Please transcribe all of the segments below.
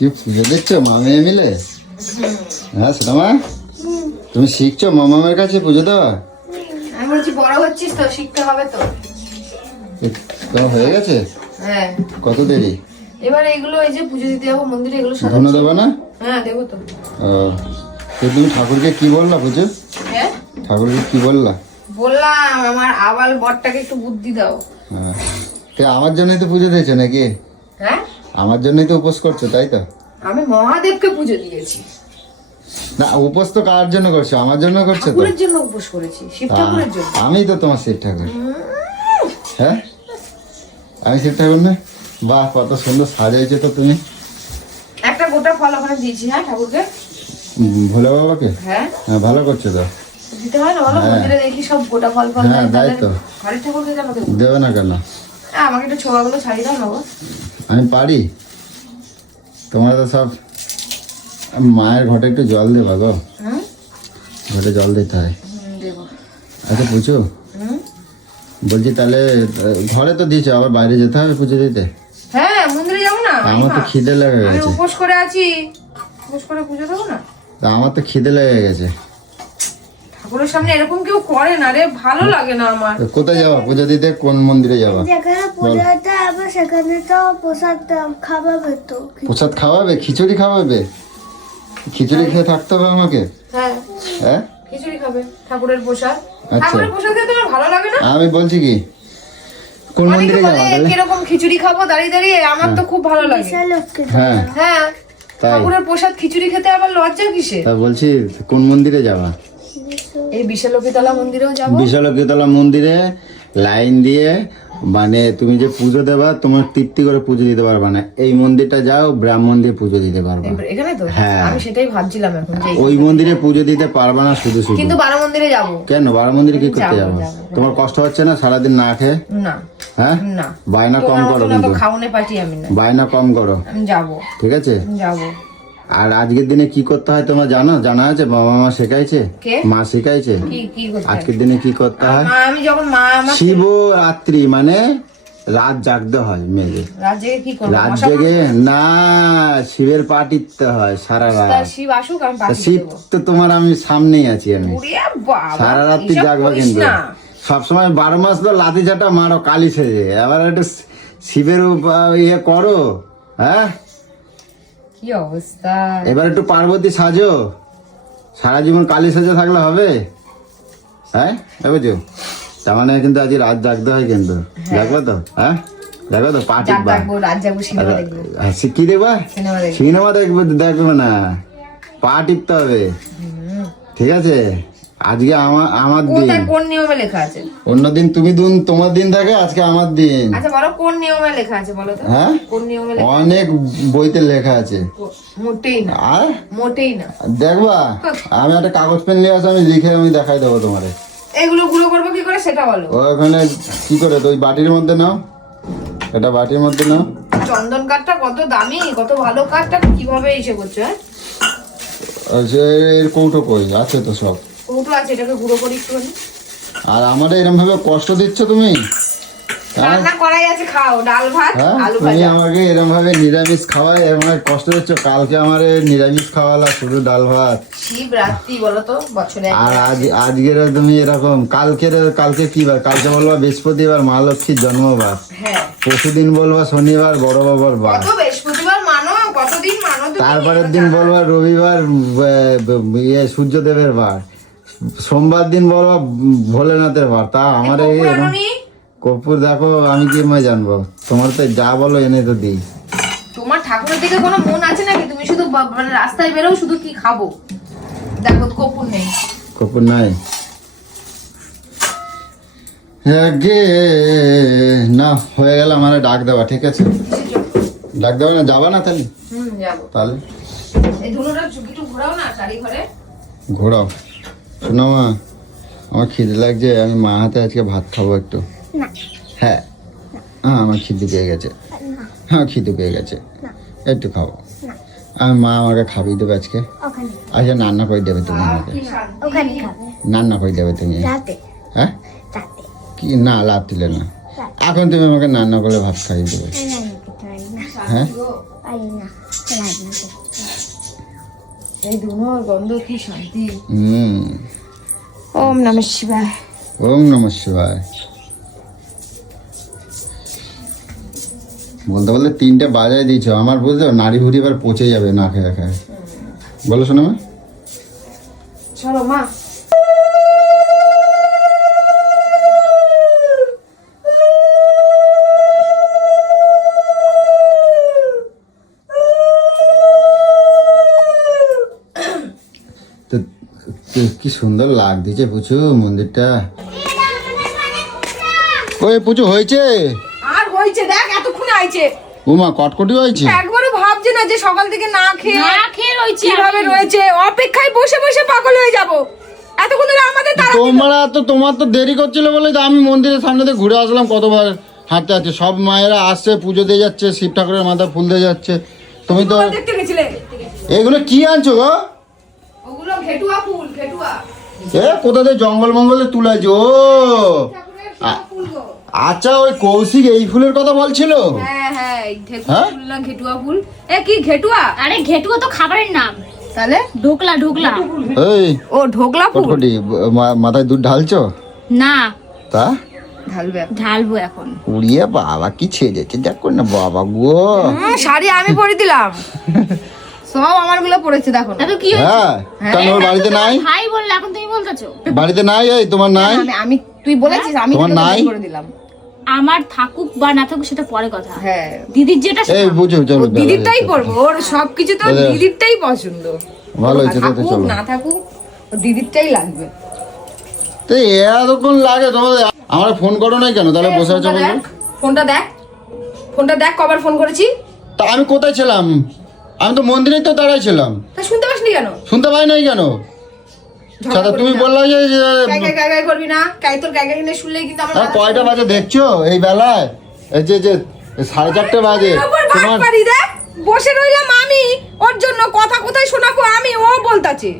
কি পুজো দেখছো মামে মিলে? হ্যাঁ সোনামা, তুমি শিখছো মামার কাছে পুজো দেওয়া? আমি বলছি বড় হচ্ছিস তো, শিখতে হবে তো। তোমার হয়ে গেছে? হ্যাঁ। কত দেরি? এবার এগুলো এই যে পুজো দিতে যাবো মন্দিরে, এগুলো ধন্য দেবো না? হ্যাঁ দেবো তো। ও, তো তুমি ঠাকুরকে কি বললা পুজো? হ্যাঁ ঠাকুরকে কি বললা? বললাম আমার আবাল বরটাকে একটু বুদ্ধি দাও। হ্যাঁ, তো আমার জন্যই তো পুজো দিয়েছো নাকি? হ্যাঁ, আমার জন্যই তো উপোস করছো, তাই তো? আমি মহাদেবকে পুজো দিয়েছি। না, উপোস তো কার জন্য করছো? আমার জন্য করছো তো? ঠাকুরের জন্য উপোস করেছি, শিব ঠাকুরের জন্য। আমি তো তোমার শিব ঠাকুর। হ্যাঁ, আমি শিব ঠাকুর না? বাহ, কত সুন্দর সাজিয়েছো তো তুমি। একটা গোটা ফল ওখানে দিয়েছি। হ্যাঁ ঠাকুরকে। ভোলে বাবাকে? হ্যাঁ হ্যাঁ, ভালো করছো তো। দিতে হয় না বলো? মন্দিরে দেখি সব গোটা ফল ফল হ্যাঁ, দেয়, দেয় তো। ঘরের ঠাকুরকে কেন দেবো? দেবে না কেন? আমাকে একটু ছোঁয়াগুলো ছাড়িয়ে দাও না গো। আমি পারি। তোমরা তো সব মায়ের ঘটে একটু জল দেবা গো। হুম, ঘটে জল দিতে হয়। দেবো। আচ্ছা পুজো হুম, বলছি, তাহলে ঘরে তো দিয়েছো, আবার বাইরে যেতে হবে পুজো দিতে? হ্যাঁ মন্দিরে যাবো না? আমার তো খিদে লেগে আমি গেছে। উপোস করে আছি, উপোস করে পুজো দেবো না? তা আমার তো খিদে লেগে গেছে। ঠাকুরের সামনে এরকম কেউ করে না রে, ভালো লাগে না আমার। তো কোথায় যাবা পুজো দিতে? কোন মন্দিরে যাবা? যেখানে পুজো হতে হবে সেখানে তো প্রসাদ খাওয়াবে তো। প্রসাদ খাওয়াবে? খিচুড়ি খাওয়াবে? খিচুড়ি খেয়ে থাকতে হবে আমাকে? হ্যাঁ হ্যাঁ, খিচুড়ি খাবে, ঠাকুরের প্রসাদ। আচ্ছা। ঠাকুরের প্রসাদ খেতে তোমার ভালো লাগে না? আমি বলছি কি, কোন অনেকে মন্দিরে যাবা বলে তাহলে? কিরকম খিচুড়ি খাবো দাঁড়িয়ে দাঁড়িয়ে, আমার তো খুব ভালো লাগে। হ্যাঁ, হ্যাঁ, তাই? ঠাকুরের প্রসাদ খিচুড়ি খেতে আবার লজ্জা কিসে? তা বলছি কোন মন্দিরে যাবা? এই বিশালক্ষীতলা মন্দিরেও যাবো। বিশালক্ষীতলা মন্দিরে লাইন দিয়ে, মানে তুমি যে পুজো দেবা তোমার তৃপ্তি করে পুজো দিতে পারবা না। এই মন্দিরটা যাও, ব্রাহ্মণ দিয়ে পুজো দিতে পারবা। এখানে তো হ্যাঁ। আমি সেটাই ভাবছিলাম এখন যে ওই মন্দিরে পুজো দিতে পারবা না শুধু শুধু। কিন্তু বারো মন্দিরে যাবো। কেন বারো মন্দিরে কি করতে যাবো, যাবো? যাবো। তোমার কষ্ট হচ্ছে না সারাদিন না খেয়ে? না হ্যাঁ, না, বায়না কম তোমার করো মতন অত কিন্তু। খাওনে পাটি আমি না। বায়না কম করো, আমি যাবো, ঠিক আছে? যাবো। আর আজকের দিনে কি করতে হয় তোমরা জানো? জানা আছে? বাবা মা শেখাইছে? কে? মা শেখাইছে? কি কি করতে হয়? আজকের দিনে কি করতে হয়? আমি যখন মা আমার শিবরাত্রি মানে রাত জাগতে হয় মেয়েদের। রাত জেগে কি করবো? রাত মশা জেগে না, শিবের পা টিপতে হয় সারা তার রাত। শিব আসুক, আমি তা পাঠিয়ে শিব দেবো। তো তোমার আমি সামনেই আছি আমি। ওরে বাবা, সারা রাত্রি এসব জাগবা করিস কিন্তু। না। সবসময় 12 মাস তো লাঠি চাটা মারো কালি সেজে, এবার একটু শিবের ইয়ে করো। হ্যাঁ, কি অবস্থা! এবার একটু পার্বতী সাজো। সারা জীবন কালী সেজে থাকলে হবে? হ্যাঁ, বুঝছো? তার মানে কিন্তু আজ রাত জাগতে হয় কিন্তু। জাগবে তো? হ্যাঁ, জাগবে তো? পা রাত টিপবা। জাগবো, রাত জাগবো, সিনেমা দেখবো। কি দেখবা? সিনেমা দেখবো। সিনেমা দেখবে? দেখবে না, পা টিপতে হবে, ঠিক আছে? আজকে আমার দিন। কোথায় কোন নিয়মে লেখা আছে? অন্যদিন তোমার দিন থাকে, আজকে আমার দিন। আচ্ছা বলো, কোন নিয়মে লেখা আছে বলো তো? হ্যাঁ, কোন নিয়মে লেখা? অনেক বইতে লেখা আছে। মোটেই না, আর মোটেই না। দেখবা, আমি একটা কাগজ পেন নিয়ে আসি, আমি লিখে আমি দেখাই দেবো তোমারে। এগুলো গুলো করবো কি করে সেটা বলো। ওখানে কি করে তো ওই বাটির মধ্যে নাও, এটা বাটির মধ্যে নাও। চন্দন কাঠটা কত দামি, কত ভালো কাঠটা, কিভাবে এসে করছো? হ্যাঁ, আর যে এর কৌটো কই আছে তো সব। কৌটো আছে, এটাকে গুঁড়ো করি একটুখানি। আর আমারে এরম ভাবে কষ্ট দিচ্ছ তুমি? হ্যাঁ, রান্না করাই আছে, খাও ডাল ভাত হ্যাঁ, আলু তুমি ভাজা। আমাকে এরম ভাবে নিরামিষ খাওয়াই আমার কষ্ট দিচ্ছ। কালকে আমার নিরামিষ খাওয়ালা, শুধু ডাল ভাত। শিব রাত্রি বলো তো, বছরে আর একবার। আজকের তুমি এরকম, কালকে কি বার? কালকে বলবা বৃহস্পতিবার, মা লক্ষ্মীর জন্মবার। হ্যাঁ, পরশুদিন বলবা শনিবার, বড় বাবার বার। কত বৃহস্পতিবার মানো, কতদিন মানো তুমি? তারপরের দিন বলবা রবিবার, সূর্যদেবের বার। সোমবার দিন বলবা ভোলেনাথের বার। তা আমার এই কর্পূর এরম আনোনি? কর্পূর দেখো, আমি কি মনে জানবো? তোমার তো যা বলো এনে তো দিই। তোমার ঠাকুরের দিকে কোনো মন আছে নাকি? তুমি শুধু মানে রাস্তায় বেরো, শুধু কি খাবো দেখো, কপুর নেই। কর্পূর নাই? আগে না, হয়ে গেল, আমার ডাক দেওয়া, ঠিক আছে? ডাক দেওয়া না, যাবা না তাহলে? যাবো। তাহলে এই ধুলোটা একটু ঘোরাও না শাড়ি ঘরে। ঘোরাও। শোনো মা, আমার খিদে লাগছে, আমি মা হাতে আজকে ভাত খাবো একটু। না, হ্যাঁ, হ্যাঁ, আমার খিদে পেয়ে গেছে। হ্যাঁ, খিদে পেয়ে গেছে, একটু খাবো। না, আর মা আমাকে খাবিয়ে দেবে আজকে। ওখানে আচ্ছা, রান্না করে দেবে তুমি আমাকে? ওখানে খাবে রান্না করে দেবে তুমি? রাতে হ্যাঁ, রাতে কি না রাত দিলে না, এখন তুমি আমাকে রান্না করে ভাত খাইয়ে দেবে। না, না, কিছু পারি না, হ্যাঁ, পারি না। এই ধুনোর গন্ধ কি শান্তি। হুম। ওম নমঃ শিবায়। ওম নমঃ শিবায়। বলতে বলতে 3টে বাজায় দিয়েছো আমার, বুঝলো নাড়ি ভুড়ি এবার পচে যাবে না খেয়ে খেয়ে। বলো শোনো মা। চলো মা। তো কি সুন্দর লাগছে পুচু মন্দিরটা। ওই পুচু হয়েছে? আর হয়েছে দেখ, এতক্ষণে আইছে। উমা কটকটি হয়েছে। একবারে ভাবছে না যে সকাল থেকে না খেয়ে রয়েছে কিভাবে রয়েছে, অপেক্ষায় বসে বসে পাগল হয়ে যাব। এতক্ষণ ধরে আমাদের তারা তোমার তো দেরি করছিল বলে তো আমি মন্দিরের সামনে দিয়ে ঘুরে আসলাম কতবার হাঁটতে হাঁটতে। সব মায়েরা আসছে, পুজো দিয়ে যাচ্ছে, শিব ঠাকুরের মাথা ফুল দিয়ে যাচ্ছে। তুমি তো দেখতে গেছিলে। এগুলো কি আনছো গো? ওগুলো ঘেটুয়া ফুল, ঘেটুয়া এ কোথা থেকে জঙ্গল মঙ্গলে তুলেছ? ও ফুল গো। আচ্ছা, ওই কৌশিক এই ফুলের কথা বলছিল। হ্যাঁ হ্যাঁ, এই ঘেটুয়া হ্যাঁ? ফুল না ঘেটুয়া ফুল। এ কি ঘেটুয়া? আরে ঘেটুয়া তো খাবারের নাম। তাহলে ঢোকলা ঢোকলা। এই ও ঢোকলা ফুল। কটকটি মাথায় দুধ ঢালছো? না, তা ঢালবে। ঢালবো এখন। উড়িয়ে বাবা কি ছেড়েছে দেখ না বাবা গো। শাড়ি আমি পরে দিলাম, সব আমারগুলো পরেছে দেখো না। দাদু কি হয়েছে? হ্যাঁ কেন ওর বাড়িতে নাই? ভাই বললে এখন তুমি বলতেছো? বাড়িতে নাই? এই তোমার নাই? আমি তুই বলেছিস, আমি তোমার তোকে নাই? করে দিলাম। আমার থাকুক বা না থাকুক সেটা পরে কথা। হ্যাঁ, দিদির যেটা এই সেটা। বুঝো চলো ও দিদিরটাই পরবো, ওর সবকিছু তো দাদা। দিদিরটাই পছন্দ। ভালো হয়েছে তো থাকুক চলো। না থাকুক ও দিদিরটাই লাগবে। তো এতক্ষণ লাগে তোমাদের? আমার ফোন করো নাই কেন তাহলে? বসে আছো বলবো। ফোনটা দেখ, ফোনটা দেখ কবার ফোন করেছি। তা আমি কোথায় ছিলাম? আমি তো মন্দিরেই তো দাঁড়াই ছিলাম। তা শুনতে পাসনি কেন? শুনতে পাই নাই কেন? দাদা তুমি বললে যে গাই গাই গাই করবি না, গাই তোর গাই গাই কিনে শুনলেই কিন্তু আমার মাথা কয়টা বাজে দেখছো এই বেলায়? এই যে 4:30 বাজে। ওপর ভাত তোমার পারি দেখ, বসে রইলাম আমি ওর জন্য, কথা কোথায় শোনাবো আমি, ও বলতাছে।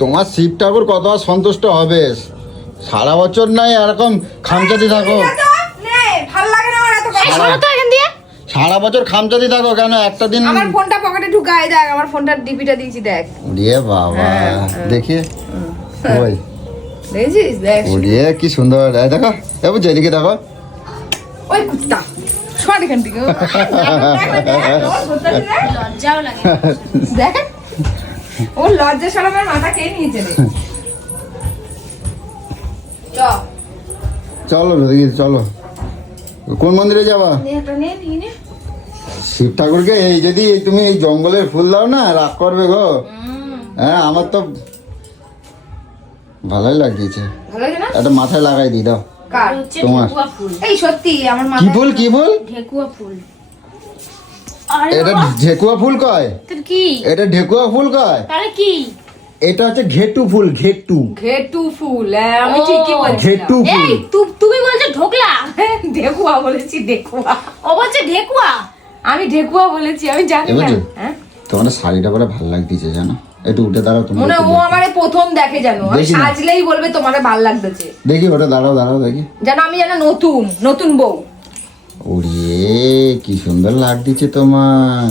তোমার শিব ঠাকুর কত আর সন্তুষ্ট হবে? সারা বছর নাই এরকম খামচাতি থাকো। নে, ভাল লাগে না আমার এত কথা। এই শোনো তো এখান দিয়ে। সারা বছর খামচাতি থাকো কেন? একটা দিন আমার ফোনটা পকেটে ঢুকাই দেখ, আমার ফোনটার ডিপিটা দিয়েছি দেখ। উড়িয়ে বাবা দেখি ওই দেখছিস দেখ, উড়িয়ে কি সুন্দর। এই দেখো এ বুঝছো এদিকে দেখো। ওই কুত্তা সর এখান থেকে। লজ্জাও লাগে। দেখ ওর লজ্জা সরমের মাথা খেয়ে নিয়েছে রে। চ চলো দেখি চলো। কোন মন্দিরে যাবা? নে একটা নে, নিয়ে নে। শিব ঠাকুরকে এই যদি তুমি এই জঙ্গলের ফুল দাও না রাগ করবে গো। হ্যাঁ আমার তো ভালোই লাগছে। ভালো লাগে না? একটা মাথায় লাগাই দিই দাও। কার? হচ্ছে তোমার। ঢেকুয়া ফুল। এই সত্যি আমার কি মাথা ফুল কি ফুল? ঢেকুয়া ফুল। আরে এটা বাবা, ঢেকুয়া ফুল কয়? তোর কি? এটা ঢেকুয়া ফুল কয়? তাহলে কি? এটা হচ্ছে ঘেটু ফুল। ঘেটু ঘেটু ফুল। হ্যাঁ, আমি ও, ঠিকই বলছি। ঘেটু এই ফুল। তুমি বলছো ঢোকলা? ঢেকুয়া বলেছি, ঢেকুয়া। ও বলছে ঢেকুয়া। আমি ঢেকুয়া বলেছি, আমি জানি না। এবার হ্যাঁ? তোমার শাড়িটা পরে ভালো লাগতেছে জানো। একটু উঠে দাঁড়াও তোমার মনে হয় একটু ও আমারে প্রথম দেখে জানো, আমি দেখি না। সাজলেই বলবে তোমারে ভাল লাগতেছে। দেখি ওটা দাঁড়াও দাঁড়াও দেখি। জানো আমি জানো নতুন নতুন বউ। ওরে কি সুন্দর লাগতেছে তোমার।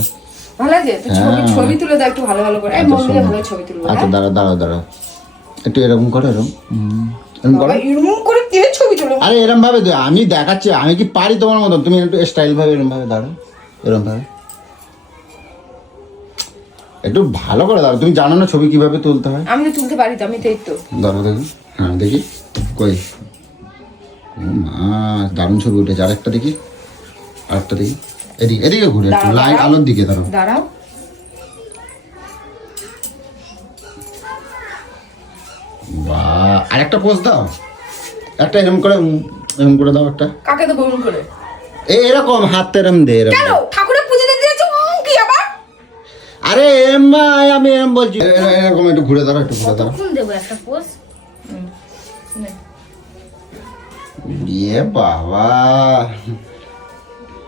ভালো লাগে তো? ছবি হ্যাঁ। ছবি তুলে দাও একটু ভালো ভালো করে। এই আচ্ছা, মন্দিরে শোনো। ভালো ছবি তুলবো। আচ্ছা দাঁড়াও দাঁড়াও দাঁড়াও একটু এরকম করো এরকম এরকম করো। এরকম করে কে ছবি তুলবো? আরে এরম ভাবে আমি দেখাচ্ছি আমি কি পারি তোমার মতন। তুমি একটু স্টাইল ভাবে এরম ভাবে দাঁড়াও। এরম ভাবে একটু ভালো করে দাঁড়াও। তুমি জানো না ছবি কিভাবে তুলতে হয়? আমি তো তুলতে পারি তো, আমি তো এই তো। দাঁড়াও দেখি। হ্যাঁ দেখি কই। ও মা দারুণ ছবি উঠেছে। আরেকটা দেখি আরেকটা দেখি। এদিকে এদিকে ঘুরে একটু দাঁড়াও, লাইট দাঁড়াও। আলোর দিকে দাঁড়াও। দাঁড়াও। বাহ আরেকটা পোজ দাও। একটা এরম করে দাও একটা। কাকে তো বরুণ করে? এরকম হাত এরম দে এরম কেন ঠাকুরের পুজো দিতে দিয়েছো কি আবার? আরে এম আমি এরম বলছি। এরকম একটু ঘুরে দাঁড়াও একটু ঘুরে দাঁড়াও। কোন দেবো একটা পোজ? ইয়ে বাবা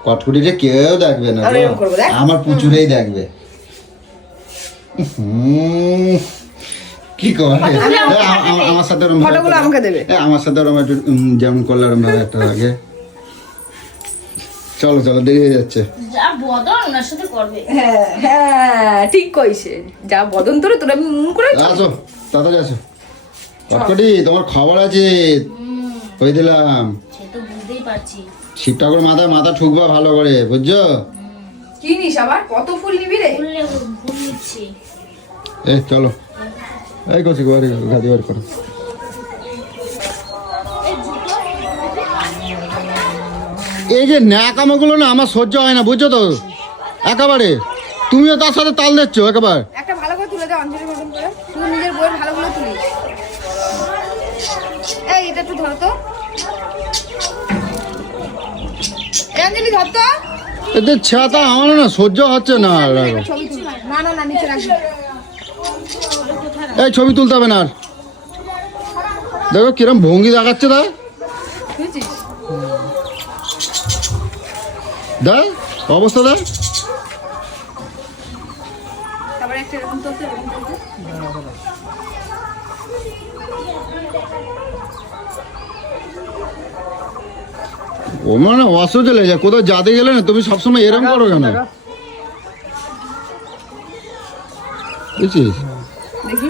কটকুটিটা কেউ দেখবে না আর গো। এরম করবো, দেখ। আমার প্রচুরেই দেখবে। কি করে আমার সাথে ওরম ভাবে ফটোগুলো আমাকে দেবে। আমার সাথে ওরম একটু যেমন করলে ওরম ভাবে একটা লাগে। চলো চলো দেরি হয়ে যাচ্ছে। যা বদন ওনার সাথে করবে। হ্যাঁ হ্যাঁ ঠিক কইছে, যা বদন তোরে তোরা মুন করে আসো তাড়াতাড়ি আসো। কটকটি তোমার খবর আছে, কই দিলাম। সে তো বুঝতেই পারছি। শিব ঠাকুর মাথায় মাথা ঠুকবা ভালো করে, বুঝছো? কি নিস আবার, কত ফুল নিবি রে? ভুললে ভুল নিচ্ছি। এই চলো, এই করছি গাড়ি গাড়ি বার করো। এই যে ন্যাকামাগুলো না আমার সহ্য হয় না, বুঝছো তো একেবারে। তুমিও তার সাথে তাল দিচ্ছ একেবারে। একটা ভালো করে তুলে দে অঞ্জলি মতন করে, শুধু নিজের বইয়ের ভালোগুলো তুলিস। এই এটা একটু ধর তো, এই অঞ্জলি ধর তো। এদের ছাতা আমার না সহ্য হচ্ছে না। ছবি তুল, না না না নিচে রাখবি। এই ছবি তুলতে হবে না আর। দেখো কিরম ভঙ্গি দেখাচ্ছে দা, বুঝছিস? দেখ অবস্থা দেখ। তারপরে একটা এরকম তুলতে, এরকম তুলতে। ও মানে অসহ্য লেগে যায়, কোথাও যাতে গেলে না তুমি সবসময় এরম করো কেন, বুঝছিস? দেখি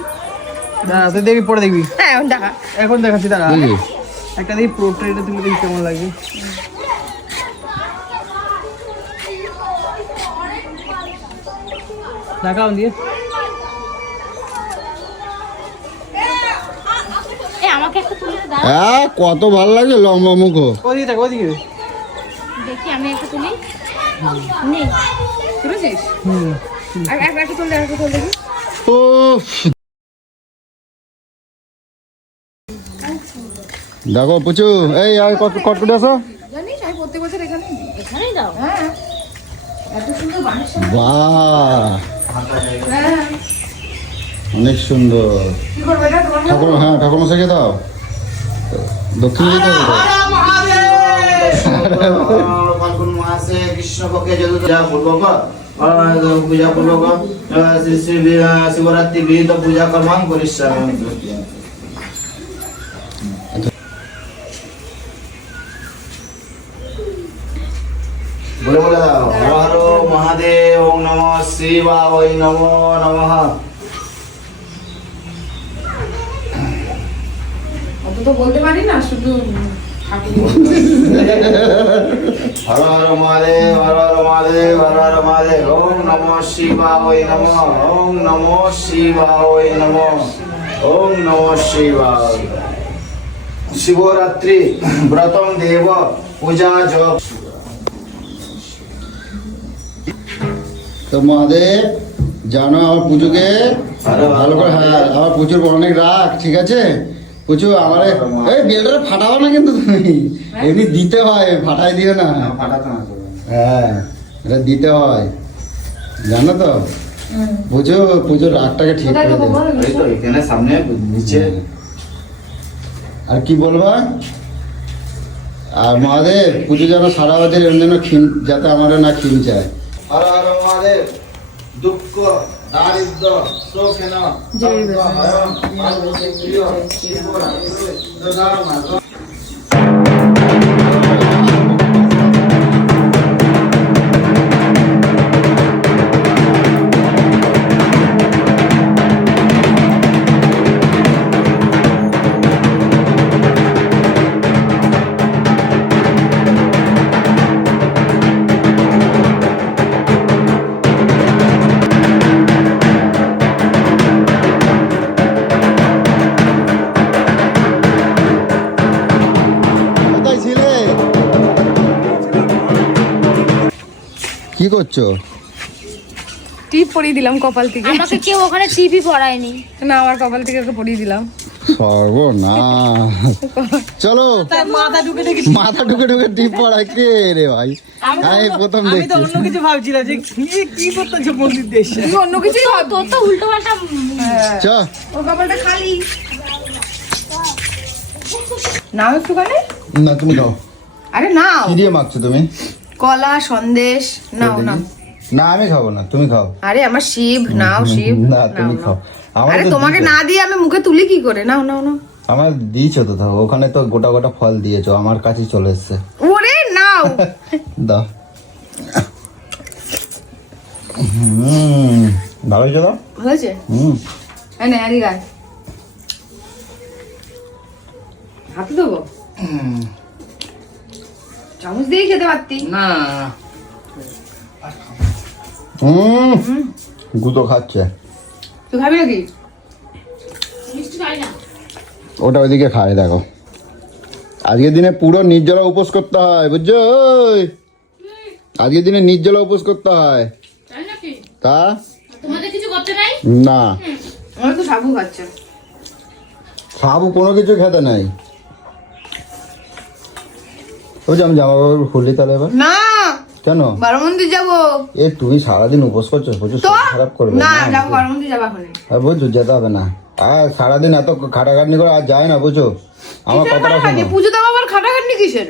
দাঁড়া, তুই দেখবি পরে দেখবি। হ্যাঁ এখন দেখা। এখন দেখাচ্ছি, দাঁড়া। বুঝলি? একটা দেখি পোর্ট্রেটে তুলে দেখি কেমন লাগে। দেখাও দিয়ে। এই আমাকে একটা তুলে দাও। হ্যাঁ কত ভালো লাগে লম্বা মুখ। ওদিকে দেখ, ওদিকে। দেখি আমি একটা তুলি। নেই। তুলেছিস? হুম। আর একটা তুল, একটা তুল দেখি। ও দেখো পুচু, এই আর কটকটি আসো। জানিস আমি প্রত্যেক বছর এখানে, এখানেই দাও। হ্যাঁ এত সুন্দর বানিস। বাহ হ্যাঁ অনেক সুন্দর। কি করবে এটা তোমার? ঠাকুর, হ্যাঁ ঠাকুর মশাইকে দাও, দক্ষিণ দিতে হবে তো। ফাল্গুন মাসে কৃষ্ণপক্ষে যদুপূজা পূর্বক শ্রী শ্রী শিবরাত্রি বিহিত পূজা কর্মাং করিষ্যামি। বলে বলে দাও, হর হর মহাদেব, ওম নমঃ শিবায়, নমো নমঃ। অত তো বলতে পারি না, শুধু ঠাকুর। হর হর মহাদেব, হর হর মহাদেব, হর হর মহাদেব, ওম নমঃ শিবায় নমঃ, ওম নমঃ শিবায় নমঃ, ওম নমঃ শিবায়। শিবরাত্রি ব্রতম দেব পূজা জপ। তো মহাদেব জানো আমার পুজোকে ভালো করে, হ্যাঁ আমার পুজোর অনেক রাখ, ঠিক আছে? পুজো আমার এই বেলটা ফাটাবো না কিন্তু তুমি, এমনি দিতে হয়, ফাটাই দিও না। ফাটাতে না। হ্যাঁ এটা দিতে হয়, জানো তো? পুজো পুজোর রাগটাকে ঠিক করে দেবে। এই তো এখানে সামনে নিচে। আর কি বলবা? আর মহাদেব পুজো যেন সারা বছর এর জন্য যাতে আমার না ক্ষীণ চায়। হর হর মহাদেব, দুঃখ দারিদ্র শোকেন হয়ং প্রিয় শিবরাত্রি দদামা। কোথায় ছিলে? কি করছো? টিপ পরিয়ে দিলাম কপাল থেকে। আমাকে কেউ ওখানে টিভি পড়ায়নি। না আমার কপাল থেকে ওকে পরিয়ে দিলাম। সর্বনাশ। চলো মাথা ঢুকে দেখি। মাথা ঢুকে ঢুকে টিপ পড়ায় কে রে ভাই? আমি প্রথম আমি তো দেখছি। অন্য কিছু ভাবছিলাম যে কি করতেছে মন্দির দেশে। তুই অন্য কিছুই ভাব। তোর তো উল্টো পাল্টা। চ ওর কপালটা খালি। নাও একটুখানি। না তুমি খাও। আরে নাও। কি দিয়ে মাখছো তুমি? কলা সন্দেশ নাও নাও। না আমি খাবো না, তুমি খাও। আরে আমার শিব নাও, শিব না তুমি নাও, খাও। নাও। আমার আরে তো তোমাকে দিছো। না দিয়ে আমি মুখে তুলি কি করে? নাও নাও নাও। আমার দিয়েছো তো, ওখানে তো গোটা গোটা ফল দিয়েছো, আমার কাছে চলে এসছে। ওরে নাও। দাও। ভালো হয়েছে তো? হয়েছে? এই নে, এদিকে আয়। হাতে দেবো? চামচ দিয়েই খেতে পারতি। না গুতো খাচ্ছে। তুই খাবি নাকি? মিষ্টি খাই না। ওটা ওইদিকে খায় দেখো। আজকের দিনে পুরো নির্জলা উপোস করতে হয় বুঝছো? আজকের দিনে নির্জলা উপোস করতে হয়। তাই নাকি? তা তোমাদের কিছু করতে নাই? না, আমার তো সাবু খাচ্ছে। সাবু কোনো কিছু খেতে নাই। ওই যে আমি জামা কাপড় খুললি তাহলে এবার না, কেন? বারমন্দির যাবো। এ তুমি সারাদিন উপোস করছো, প্রচুর তো শরীর খারাপ করবে না, না। যাবো বারমন্দির যাবো এখন। আর বুঝছো যেতে হবে না। আর সারাদিন এত খাটাখাটনি করে আর যায় না বুঝছো। আমার কথাটা শোনো, পুজো দেবো আবার খাটাখাটনি কিসের?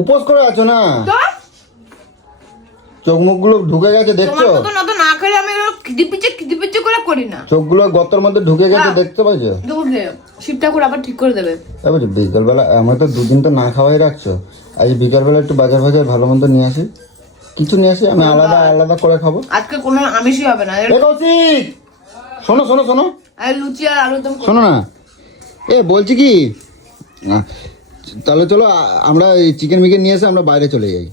উপোস করে আছো না, তো চোখ মুখগুলো ঢুকে গেছে দেখছো? তোমার মতন অত না খেলে আমি খিদিপিচ্ছে করে করি না। চোখগুলো গর্তের মধ্যে ঢুকে গেছে হ্যাঁ। দেখতে পাচ্ছ? দেখলে শিব ঠাকুর আবার ঠিক করে দেবে। বুঝছো বিকালবেলা আমার তো দুদিন তো না খাওয়াই রাখছো। আজ বিকালবেলা একটু বাজার ভালো মন্দ নিয়ে আসি, কিছু নিয়ে আসি, আমি আলাদা আলাদা করে খাবো। আজকে কোনো আমিষই হবে না। এ কৌশিক, শোনো শোনো শোনো আর লুচি আর আলুর দম করবো। শোনো না, এ বলছি কি, তাহলে চলো আমরা চিকেন মিকেন নিয়ে এসে আমরা বাইরে চলে যাই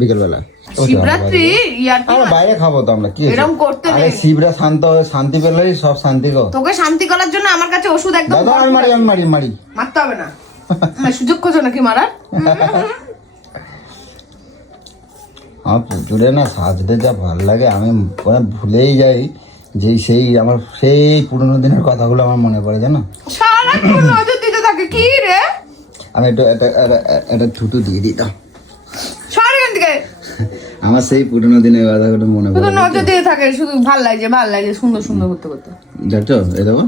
বিকেলবেলা। শিবরাত্রি ইয়ার্কি আমরা বাইরে খাবো তো আমরা, কি হয়েছে? এরকম করতে আরে নেই। শিবরা শান্তি পেলেই সব শান্তি গো। তোকে শান্তি করার জন্য আমার কাছে ওষুধ একদম দাদা আমি মারি আমি মারি মারি মারতে হবে না। সুযোগ খোঁজো নাকি মারার? আমার প্রচুরে না সাজতে যা ভালো লাগে, আমি মানে ভুলেই যাই যে আমার সেই পুরোনো দিনের কথাগুলো আমার মনে পড়ে জানো। সারাক্ষণ নজর দিতে থাকে কি রে? আমি একটা থুতু দিয়ে দিতাম। সর এখান থেকে। আমার সেই পুরোনো দিনের কথাগুলো মনে শুধু পড়ে নজর দিয়ে থাকে, শুধু ভাল লাগছে সুন্দর সুন্দর করতে করতে। দেখছো এই দেখো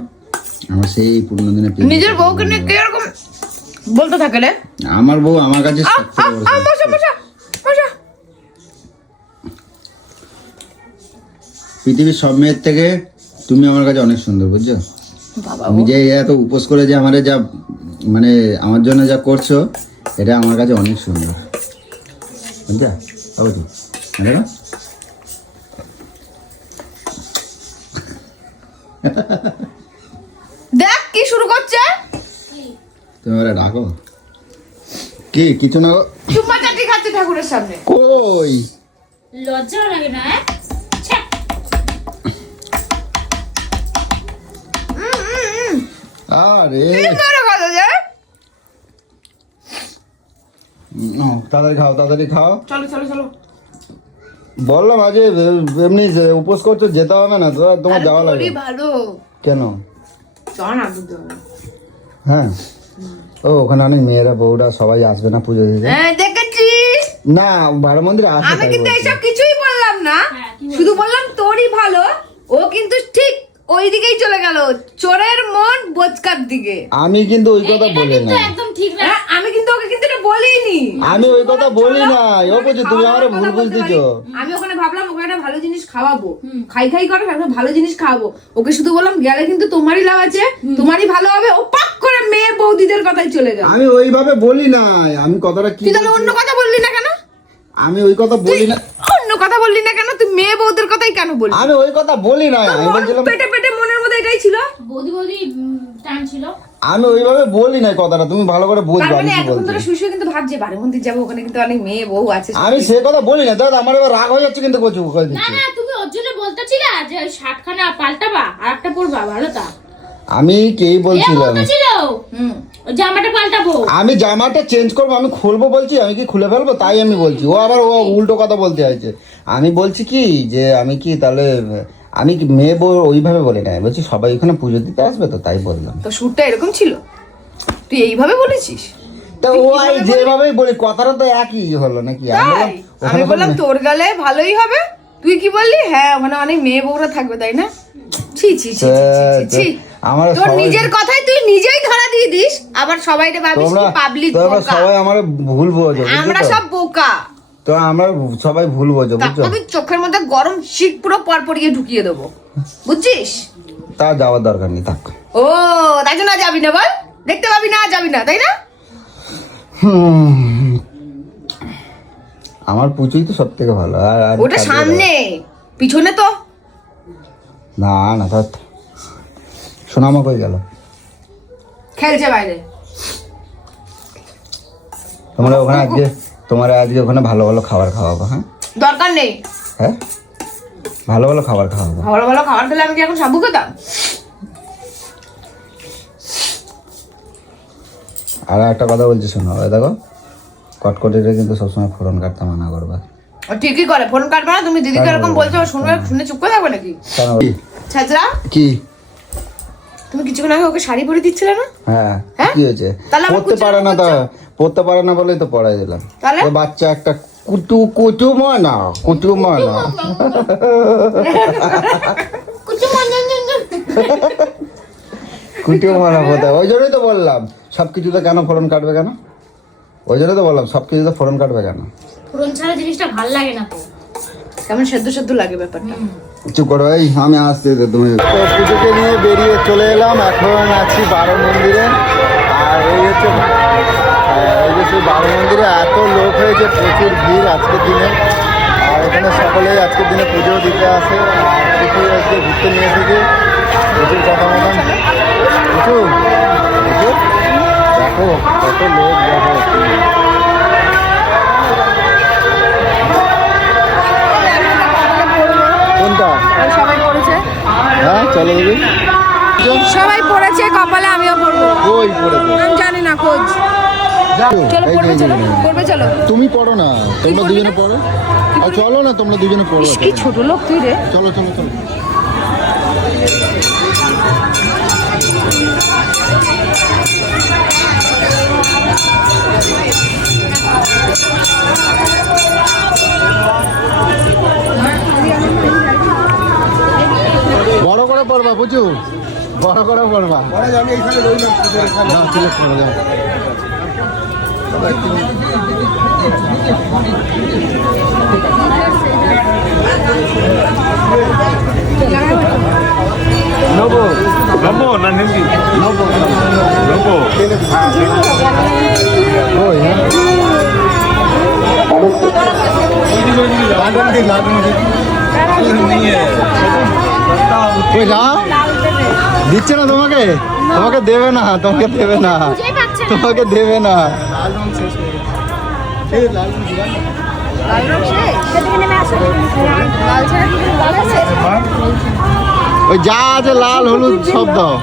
আমার সেই পুরোনো দিনের নিজের বউকে নিয়ে কিরকম বলতে থাকে রে? আমার বউ আমার কাছে বসা বসা বসা। পৃথিবীর সব মেয়ের থেকে তুমি আমার কাছে অনেক সুন্দর বুঝছো। বাবা তুমি যে এত উপোস করে যে আমারে যা মানে আমার জন্য যা করছো, এটা আমার কাছে অনেক সুন্দর বুঝছা। বুঝছো দেখো দেখ কি শুরু করছে। তুমি ওরা রাখো কি কিছু না গো। চুম্মা চাটি খাচ্ছে ঠাকুরের সামনে। কই লজ্জা লাগে না? ছ্যা। আরে কি করে কথা যে? তাড়াতাড়ি খাও চলো চলো চলো। বললাম আজ এমনি যে উপোস করছো যেতে হবে না তো, তোমার যাওয়া আরে লাগবে তোরই ভালো। কেন? চল না বুঝতে হবে। হ্যাঁ ও ওখানে অনেক মেয়েরা বউরা সবাই আসবে না পুজো দিতে? হ্যাঁ দেখেছিস, না বারো মন্দিরে আসে আমি তাই কিন্তু বলছি। এইসব কিছুই বললাম না, হ্যাঁ, কি বলছিস? শুধু বললাম তোরই ভালো। ও কিন্তু ঠিক ওই দিকেই চলে গেল, চোরের মন বোচকার দিকে। আমি কিন্তু ওই কথা এটা বলি কিন্তু না, একদম ঠিক না। হ্যাঁ, আমি কিন্তু ওকে কিন্তু এটা বলিনি। আমি ওই কথা বলি না। ও বুঝি তুমি আমার খাওয়া ভুল দাওয়ার কথা বলতে বুঝতেছো। পারি। আমি ওখানে ভাবলাম ওকে একটা ভালো জিনিস খাওয়াবো, খাই করে একটা ভালো জিনিস খাওয়াবো। ওকে শুধু বললাম গেলে কিন্তু তোমারই লাভ আছে, তোমারই ভালো হবে। ও পাক করে মেয়ে বৌদিদের কথাই চলে গেল। আমি ওইভাবে বলি না, আমি কথাটা কি তুই তাহলে অন্য কথা বললি না কেন? আমি ওই কথা বলি না, অন্য কথা বললি না কেন? তুই মেয়ে বৌদির কথাই কেন বললি? আমি ওই কথা বলি না। আমি বলছিলাম পেটে পেটে মনের মধ্যে এটাই ছিল। বৌদি টাইম ছিল। আমি ওইভাবে বলি না কথাটা, তুমি ভালো করে তার বুঝবে আমি মানে কি এতক্ষণ বলছি। ধরে শুয়ে কিন্তু ভাবছে বাড়ি মন্দির যাবো, ওখানে কিন্তু অনেক মেয়ে বউ আছে। আমি সে কথা বলি না দাদা, আমার এবার রাগ হয়ে যাচ্ছে কিন্তু কচু করে না দিচ্ছি। না, তুমি ওর জন্য বলতেছিলা যে ওই শার্টখানা পাল্টাবা আর একটা পরবা, ভালো তা। আমি কেই বলছিলাম বলতেছিল ওই জামাটা পাল্টাবো। আমি জামাটা চেঞ্জ করবো, আমি খুলবো বলছি, আমি কি খুলে ফেলবো তাই আমি বলছি। ও আবার ও উল্টো কথা বলতে চাইছে। আমি বলছি কি যে আমি কি তাহলে আমি কি মেয়ে বউ ওইভাবে বলি না, বলছি সবাই ওখানে পুজো দিতে আসবে তো তাই বললাম। তো সুরটা এরকম ছিল, তুই এইভাবে বলেছিস? তা ও যেভাবেই বলি কথাটা তো একই হলো নাকি? তাই আমি বললাম তোর গেলে ভালোই হবে, তুই কি বললি? হ্যাঁ ওখানে অনেক মেয়ে বউরা থাকবে তাই না? ছি ছি ছি ছি। আমার তোর নিজের কথাই তুই নিজেই ধরা দিয়ে দিস, আবার সবাইকে ভাবিস কি পাবলিক তোমরা বোকা। সবাই আমার ভুল বোঝো, আমরা বুঝছো সব বোকা। তো আমরা সবাই ভুল বোঝো বুঝছো। তারপর আমি চোখের মধ্যে গরম শিক পুরো পরপরিয়ে ঢুকিয়ে দেবো, বুঝছিস? তা যাওয়ার দরকার নেই থাক। ও তাই জন্য যাবি না? বল, দেখতে পাবি না, যাবি না তাই না? আমার পুচুই তো সব থেকে ভালো। আর আর ওটা সামনে, পিছনে তো না না থাক। সোনামা কই গেল? খেলছে বাইরে। তোমরা আজকে ওখানে ভালো ভালো খাবার খাওয়াবো। হ্যাঁ দরকার নেই। হ্যাঁ ভালো ভালো খাবার খাওয়াবো। ভালো ভালো খাবার খেলে আমি কি এখন সাবু খেতাম? আর একটা কথা বলছি শোনো, ওই দেখো কটকটিটা কিন্তু সবসময় ফোড়ন কাটতে মানা করবা। ও ঠিকই করে, ফোন কাটবে না। তুমি দিদিকে এরকম বলছো, শুনবে, শুনে চুপ করে থাকবে নাকি? কেন ছাত্রা কি? তুমি কিছুক্ষণ আগে ওকে শাড়ি পরে দিচ্ছিলে না? হ্যাঁ হ্যাঁ? কি হয়েছে? তাহলে আবার পড়তে পারে না, তা পড়তে পারে না বলেই তো পড়াই দিলাম। তাহলে? ও বাচ্চা একটা কুটু ময়না। কুটু ময়না কোথায়? ওই জন্যই তো বললাম সবকিছুতে কেন ফোড়ন কাটবে কেন? ওই জন্যই তো বললাম সবকিছুতে ফোড়ন কাটবে কেন? ফোড়ন ছাড়া জিনিসটা ভাল লাগে না তো। কেমন সেদ্ধ সেদ্ধ লাগে ব্যাপারটা। চুপ করো, এই আমি আসছি তো তুমি। তো পুজোকে নিয়ে বেরিয়ে চলে এলাম, এখন আছি বারো মন্দিরে। আর এই হচ্ছে এই যে সেই বারো মন্দিরে এত লোক হয়েছে, প্রচুর ভিড় আজকের দিনে। আর এখানে সকলেই আজকের দিনে পুজো দিতে আসে। আর কিছু আজকে ঘুরতে নিয়ে এসেছে, প্রচুর কথা মতন কিছু দেখো কত লোক দেখো। কোনটা? সবাই পড়েছে। হ্যাঁ চলো দেখি। সবাই পড়েছে কপালে, আমিও পড়বো। কই পড়েছে? আমি জানি না, খোঁজ। চলো পড়বে, চলো পড়বে, চলো। তুমি পড়ো না, তোমরা পড়বি দুজনে না? পড়ো। আর চলো না, তোমরা দুজনে পড়ো। কি ছোট লোক তুই রে। চলো চলো চলো। বড় করে পড়বা বুঝু, বড় করে পড়বা। না ঠিক আছে, যাও। নব্বো না নেমবি নব্বো ওই হ্যাঁ ওই যা দিচ্ছে না তোমাকে, তোমাকে দেবে না, তোমাকে দেবে না, বুঝেই পাচ্ছে না। তোমাকে দেবে না। লাল রং শেষ? লাল ছাড়া কি কোনো লাল আছে? ওই যা আছে লাল হলুদ সব দাও।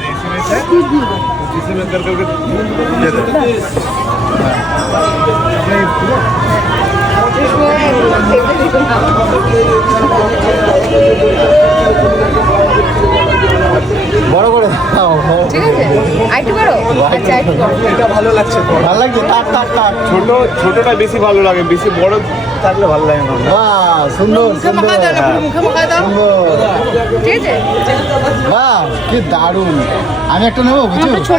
বড় করে দাও। ঠিক আছে, আরেকটু করো। আচ্ছা আরেকটু করো। এটা ভালো লাগছে তো। ভালো লাগছে? টাক টাক টাক। ছোটটা বেশি ভালো লাগে, বেশি বড় থাকলে ভালো লাগে না। বাহ সুন্দর মুখে সুন্দর মাখা দাও না, পুরো মুখে মাখা দাও। সুন্দর। ঠিক আছে? বাহ কি দারুণ। আমি একটা নেবো বুঝছো?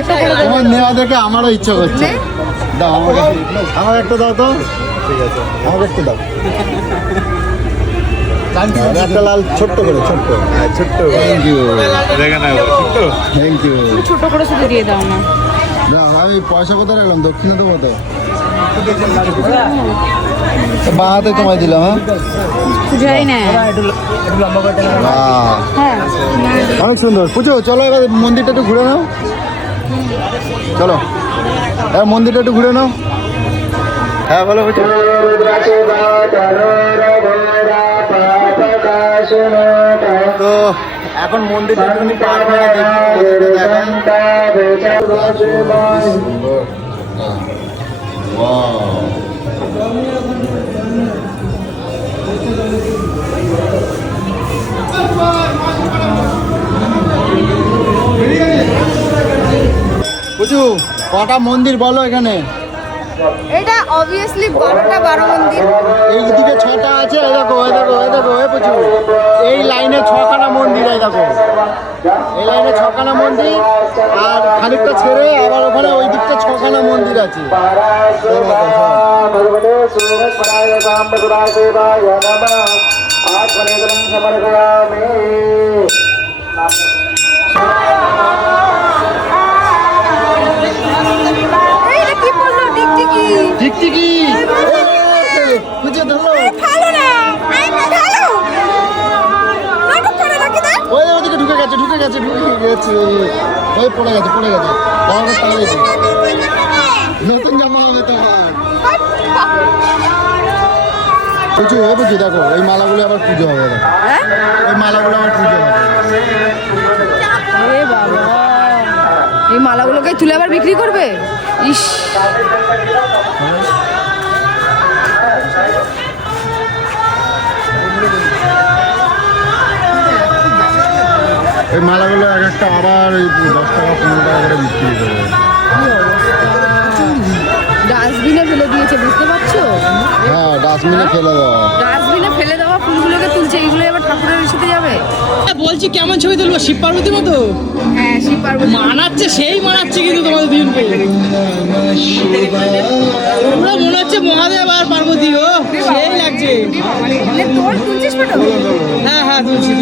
তোমার নেওয়া দেখে আমারও ইচ্ছা করছে। দাও আমাকে, আমার একটা দাও তো। ঠিক আছে আমাকে একটা দাও। আর একটা লাল ছোট্ট করে, ছোট্ট ছোট্ট। থ্যাংক ইউ দেখে না ছোট্ট। Thank you. ছোট করে শুধু দিয়ে দাও না। দাও আমি পয়সা কোথায় রাখলাম? দক্ষিণে দেবো তো। বাঁ হাতে তোমায় দিলাম। হ্যাঁ বুঝাই না। বাহ হ্যাঁ অনেক সুন্দর। পুজো চলো এবার মন্দিরটা একটু ঘুরে নাও। চলো এবার মন্দিরটা একটু ঘুরে নাও। হ্যাঁ বলো পুজো। তো এখন মন্দিরটা তুমি পার করে পুজো কটা মন্দির বলো এখানে? এটা অবভিয়াসলি 12টা মন্দির। এইদিকে 6টা আছে। এই দেখো এই দেখো এই দেখো এই পুজো এই লাইনে 6খানা মন্দির। এই দেখো এই লাইনে 6খানা মন্দির, আর খানিকটা ছেড়ে আবার ওখানে ওই দিকটা 6খানা মন্দির আছে। এইটা কি বললো? টিকটিকি। টিকটিকি পুজো ধরো। ওই পড়ে গেছে বাবা তাহলে নতুন জামা হবে তোমার পুজো হবে পুজো দেখো ওই মালাগুলো আবার পুজো হবে দেখো ওই মালাগুলো আবার পুজো হবে এ বাবা এই মালাগুলোকে তুলে আবার বিক্রি করবে ইস ওই মালাগুলো এক একটা আবার ওই 10 টাকা 15 টাকা করে বিক্রি করবে ডাস্টবিনে ফেলে দিয়েছে বুঝতে পারছো হ্যাঁ ডাস্টবিনে ফেলে দেওয়া ডাস্টবিনে ফেলে দেওয়া ফুলগুলোকে তুলছে এগুলো এবার ঠাকুরের সাথে যাবে বলছি কেমন ছবি তুলবো শিব পার্বতী মতো হ্যাঁ শিব পার্বতী মানাচ্ছে সেই মানাচ্ছে কিন্তু তোমাদের দুজনকে তোমরা মনে হচ্ছে মহাদেব আর পার্বতী ও সেই লাগছে তোর তুলছিস ফটো হ্যাঁ তুলছি